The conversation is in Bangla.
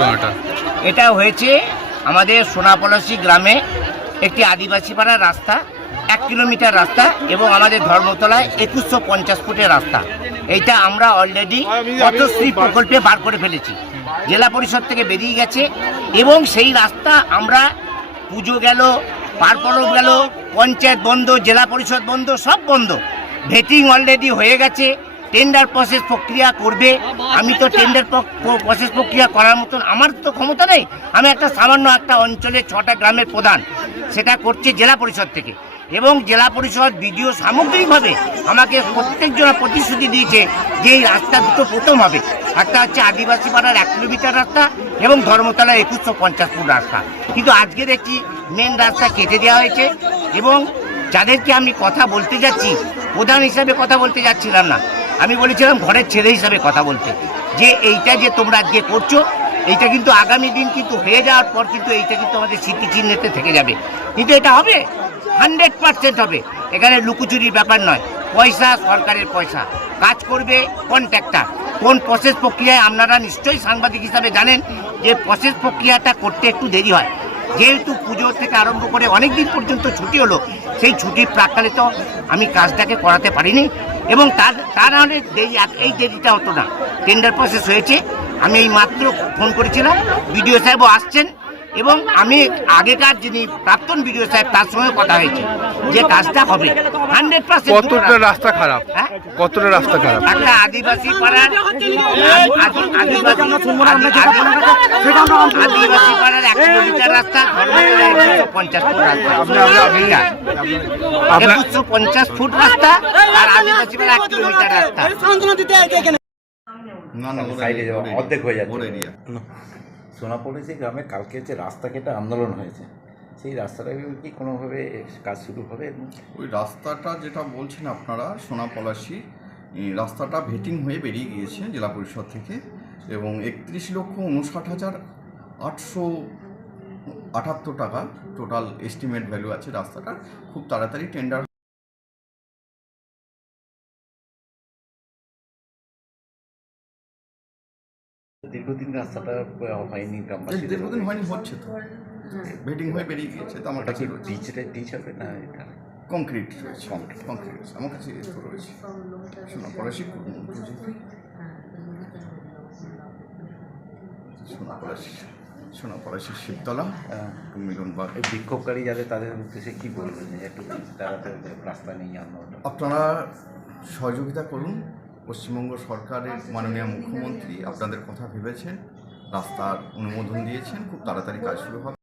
ঘটনাটা? এটা হয়েছে আমাদের সোনাপলাশি গ্রামে একটি আদিবাসী পাড়ার রাস্তা, 1 কিলোমিটার রাস্তা এবং আমাদের ধর্মতলায় 2150 ফুটের রাস্তা। এইটা আমরা অলরেডি পথশ্রী প্রকল্পে বার করে ফেলেছি, জেলা পরিষদ থেকে বেরিয়ে গেছে এবং সেই রাস্তা আমরা পুজো গেল, পার্বণ গেল, পঞ্চায়েত বন্ধ, জেলা পরিষদ বন্ধ, সব বন্ধ। ভেটিং অলরেডি হয়ে গেছে, টেন্ডার প্রসেস প্রক্রিয়া করবে। আমি তো টেন্ডার প্রসেস প্রক্রিয়া করার মতন আমার তো ক্ষমতা নেই। আমি একটা সামান্য একটা অঞ্চলে 6টা গ্রামের প্রধান, সেটা করছে জেলা পরিষদ থেকে। এবং জেলা পরিষদ বিডিও সামগ্রিকভাবে আমাকে প্রত্যেকজনা প্রতিশ্রুতি দিয়েছে যে এই রাস্তা দুটো প্রথম হবে। একটা হচ্ছে আদিবাসী পাড়ার 1 কিলোমিটার রাস্তা এবং ধর্মতলা 2150 ফুট রাস্তা। কিন্তু আজকে দেখছি মেন রাস্তা কেটে দেওয়া হয়েছে এবং যাদেরকে আমি কথা বলতে যাচ্ছি, প্রধান হিসাবে কথা বলতে যাচ্ছিলাম না, আমি বলেছিলাম ঘরের ছেলে হিসাবে কথা বলতে, যে এইটা যে তোমরা আজকে করছো এইটা কিন্তু আগামী দিন কিন্তু হয়ে যাওয়ার পর কিন্তু এইটা কিন্তু আমাদের স্মৃতিচিহ্নেতে থেকে যাবে। কিন্তু এটা হবে 100% হবে, এখানে লুকোচুরির ব্যাপার নয়। পয়সা সরকারের পয়সা, কাজ করবে কন্ট্রাক্টর। কোন প্রসেস প্রক্রিয়ায় আপনারা নিশ্চয়ই সাংবাদিক হিসাবে জানেন যে প্রসেস প্রক্রিয়াটা করতে একটু দেরি হয়। যেহেতু পুজো থেকে আরম্ভ করে অনেক দিন পর্যন্ত ছুটি হলো, সেই ছুটির প্রাক্কালে তো আমি কাজটাকে করাতে পারিনি এবং তার নাহলে এই দেরিটা হতো না। টেন্ডার প্রসেস হয়েছে, আমি এই মাত্র ফোন করেছিলাম, বিডিও সাহেবও আসছেন এবং আমি আগেকার যিনি প্রাক্তন বিডিও সাহেব তার সঙ্গে কথা হয়েছে যে কাজটা হবে 100%। কতটা রাস্তা খারাপ? কতটা রাস্তা খারাপ? একটা আদিবাসী পাড়ার আদিবাসী পাড়ার 1 কিলোমিটার রাস্তা, ধর্মতলা 150 ফুট রাস্তা, 150 ফুট রাস্তা আর আদিবাসী পাড়া 1 কিলোমিটার রাস্তা। সাইডে যাওয়া অর্ধেক হয়ে যাচ্ছে। সোনাপলাশি গ্রামে কালকে যে রাস্তা কেটে আন্দোলন হয়েছে, সেই রাস্তাটা কি কোনোভাবে কাজ শুরু হবে? ওই রাস্তাটা যেটা বলছেন আপনারা, সোনাপলাশি রাস্তাটা ভেটিং হয়ে বেরিয়ে গিয়েছে জেলা পরিষদ থেকে এবং 31,59,878 টাকা টোটাল এস্টিমেট ভ্যালু আছে রাস্তাটার। খুব তাড়াতাড়ি টেন্ডার দীর্ঘদিন রাস্তাটা হয়নি, গ্রামবাসী দীর্ঘদিন হয়নি, হচ্ছে তো ভেটিং হয়ে বেরিয়ে গিয়েছে। তো আমার কাছে ডিচ হবে না, এটা কংক্রিট রয়েছে, কংক্রিট রয়েছে আমার কাছে রয়েছে। সোনাপলাশি সোনাপলাশি শিবতলা মিলনবাগ। এই বিক্ষোভকারী যাদের, তাদের উদ্দেশ্যে কী বলবেন? একটু তারা তো রাস্তা নেই আন্দোলন, আপনারা সহযোগিতা করুন। পশ্চিমবঙ্গ সরকারের মাননীয় মুখ্যমন্ত্রী আপনাদের কথা ভেবেছেন, রাস্তার অনুমোদন দিয়েছেন, খুব তাড়াতাড়ি কাজ শুরু হবে।